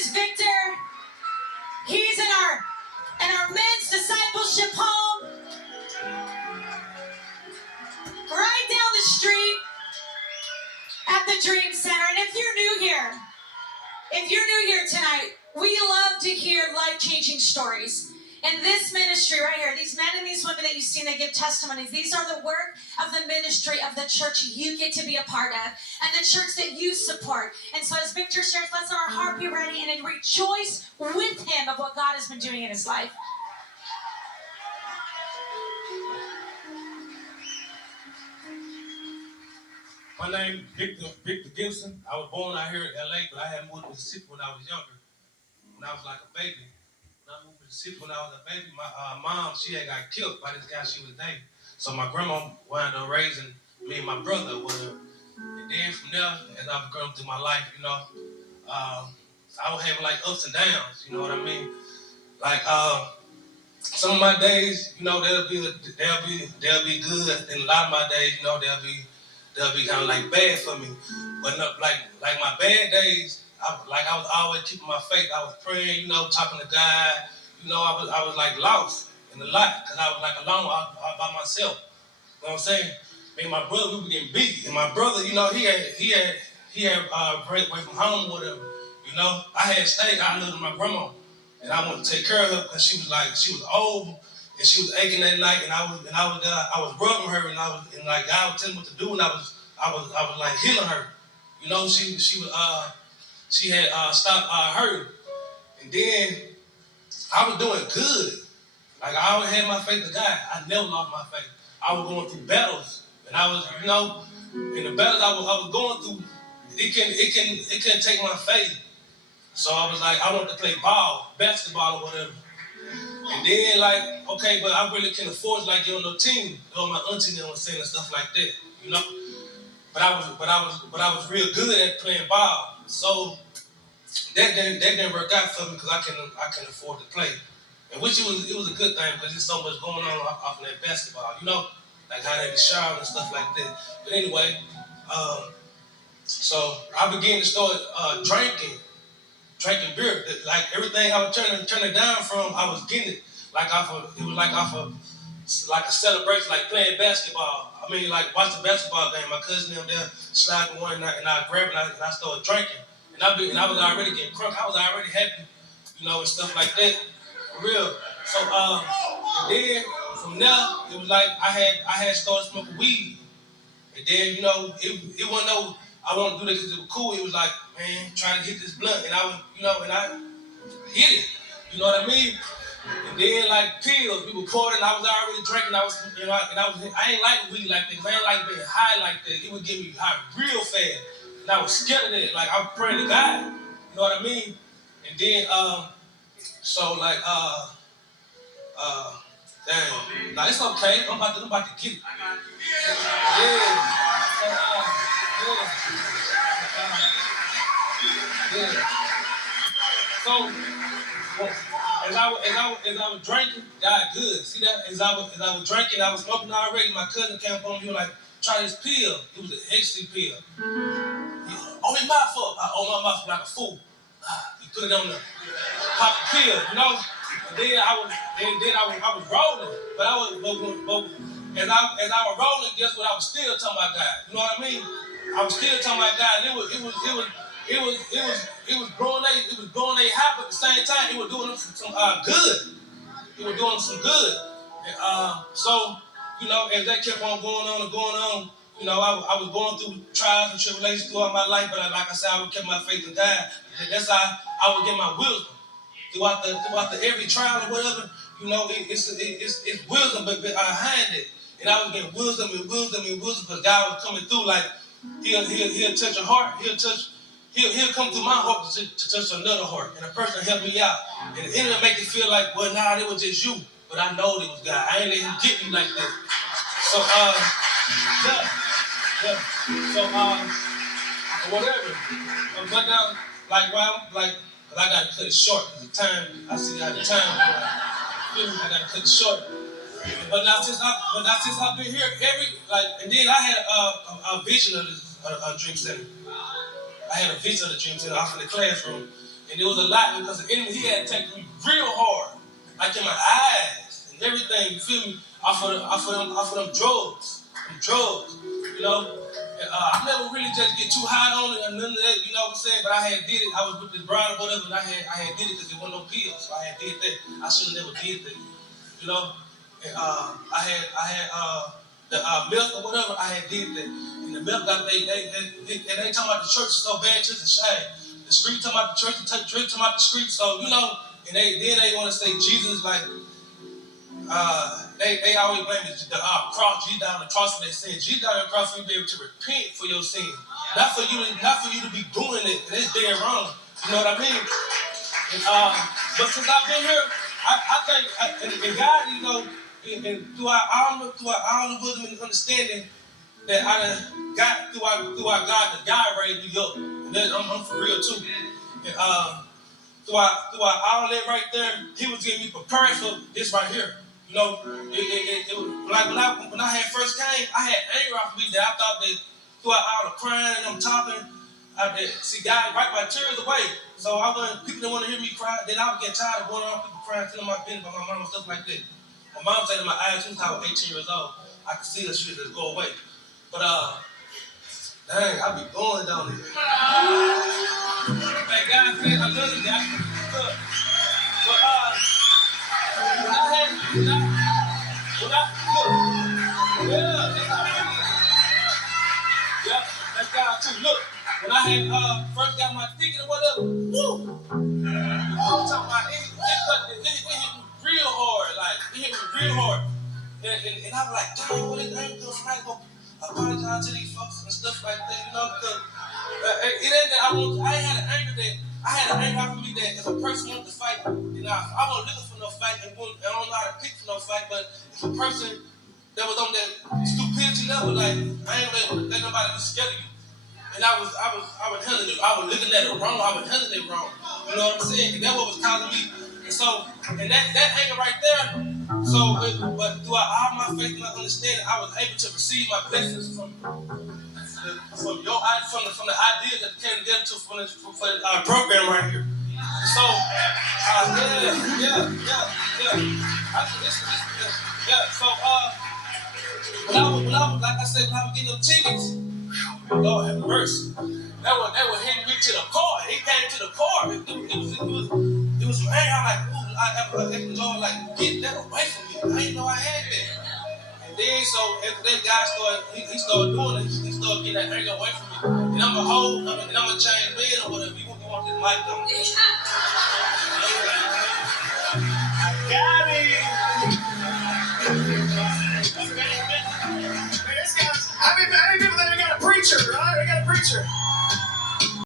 is Victor. He's in our men's discipleship home, right down the street at the Dream Center. And if you're new here tonight, we love to hear life-changing stories. And this ministry right here, these men and these women that you've seen that give testimonies, these are the work of the ministry of the church you get to be a part of and the church that you support. And so as Victor shares, let's let our heart be ready and rejoice with him of what God has been doing in his life. My name is Victor Gibson. I was born out here in LA, but I had moved to Mississippi when I was younger, when I was like a baby. When I moved to Mississippi when I was a baby, my mom, she had got killed by this guy she was dating. So my grandma wound up raising me and my brother with her. And then from there, as I was growing through my life, I was having like ups and downs, you know what I mean? Like some of my days, they'll be good, and a lot of my days, they'll be kind of like bad for me. But no, like my bad days, I was always keeping my faith. I was praying, talking to God. I was like lost in a lot because I was like alone all by myself. You know what I'm saying? Me and my brother, we were getting beat, and my brother, he had break away from home with him. I had stayed. I lived with my grandma, and I wanted to take care of her because she was old and she was aching that night, and I was rubbing her, and God was telling me what to do, and I was like healing her. She had stopped hurting, and then I was doing good. Like I always had my faith in God. I never lost my faith. I was going through battles, and I was, in the battles I was going through, it can take my faith. So I was like, I wanted to play ball, basketball or whatever. And then okay, but I really can't afford to get on no team. My auntie didn't saying and stuff like that, But I was real good at playing ball. So that didn't work out for me because I can afford to play. And which it was a good thing because there's so much going on off of that basketball, like how they be showering and stuff like that. But anyway, so I began to start drinking beer. Like everything I was turning down from, I was getting it. It was off of like a celebration, like playing basketball. I mean, like watch the basketball game. My cousin them there sliding one, and I grabbed it and I started drinking. And I was already getting crunk. I was already happy, and stuff like that. For real. So and then from there, it was like I had started smoking weed. And then, it wasn't no, I wanted to do that because it was cool. It was like, man, trying to hit this blunt. And I was, and I hit it. You know what I mean? And then pills, we were pouring. I was already drinking. I ain't like weed like that. I ain't like being high like that. It would get me high real fast. And I was scared of that. I was praying to God. You know what I mean? And then, dang. Now it's okay. I'm about to get it. Yeah. So, as I was drinking, God good. See that? As I was drinking, I was smoking already. My cousin came up on me. He was like, try this pill. It was an ecstasy pill. On his mouth up. I opened my mouth like a fool. He put it on the pop the pill, And then I was rolling, but as I was rolling, guess what? I was still talking about God. You know what I mean? I was still talking about God. And it was blowing their high, but at the same time, it was doing them some good. It was doing them some good. And so, as that kept on going on, I was going through trials and tribulations throughout my life, but like I said, I would keep my faith in God. That's how I would get my wisdom throughout the every trial or whatever. It's wisdom behind it, and I was getting wisdom because God was coming through. Like he'll touch a heart, he'll come through my heart to touch another heart, and a person help me out, and it ended up making it feel like, well, nah, it was just you, but I know it was God. I ain't let him get me like that. So whatever. But now, I gotta cut it short. The time, I see how the time going. I gotta cut it short. But now since I've been here, and then I had a vision of the Dream Center. I had a vision of the Dream Center off in the classroom, And it was a lot because the enemy, he had taken me real hard, like in my eyes and everything, you feel me, off of them drugs, you know. And, I never really just get too high on it and none of that, you know what I'm saying, but I had did it. I was with this bride or whatever, and I had did it because there wasn't no pills, so I had did that. I should have never did that, you know. And I had the milk or whatever, I had did that. And the milk got, they talking about the church is so bad, just a shame. The street talking about the church, the church talking about the street, so, you know, and they want to say Jesus, like, they always blame the cross, Jesus down on the cross, and they say, Jesus down on the cross for you to be able to repent for your sin. Not for you to be doing it, and it's dead wrong. You know what I mean? And, but since I've been here, I think, and God, you know, and throughout all the wisdom and understanding that I done got throughout God, that God raised me up. And that, I'm for real too. And throughout all that right there, He was getting me prepared for this right here. You know, it was like when I had first came, I had anger off me that I thought that throughout all the crying and I'm talking, see God wipe my tears away. So people didn't want to hear me cry. Then I would get tired of going around people crying, telling my business about my mom and stuff like that. My mom said in my eyes, since I was 18 years old, I could see her, she would just go away. But dang, I be going down there. Thank God said I love you, God. But that's God too. Look, when I had first got my ticket or whatever, woo! I'm talking about it hit me real hard, like it hit me real hard. And I was like, dang, what is that? Somebody go apologize to these folks and stuff like that, you know, because it ain't that I had an anger for me that if a person wanted to fight, you know, I wasn't looking for no fight and I don't know how to pick for no fight, but if a person that was on that stupidity level, like, I ain't gonna let nobody be scared of you. And I was handling it. I was looking at it wrong. I was handling it wrong. You know what I'm saying? And that's what was causing me. And so, and that anger right there. So, but throughout all my faith and my understanding, I was able to receive my blessings from the idea that came together for our program right here. So, yeah. So, when I was like I said, when I was getting them tickets, Lord have mercy. That was hitting me to the car. It came to the car. It was man. I'm like, ooh, I Lord, like, get that away from me. I didn't know I had that. And then so after that guy he started doing it. He started getting that anger away from me. And I'm a change man or whatever. You want this mic on? I got it. How many people think we got a preacher, right? We got a preacher.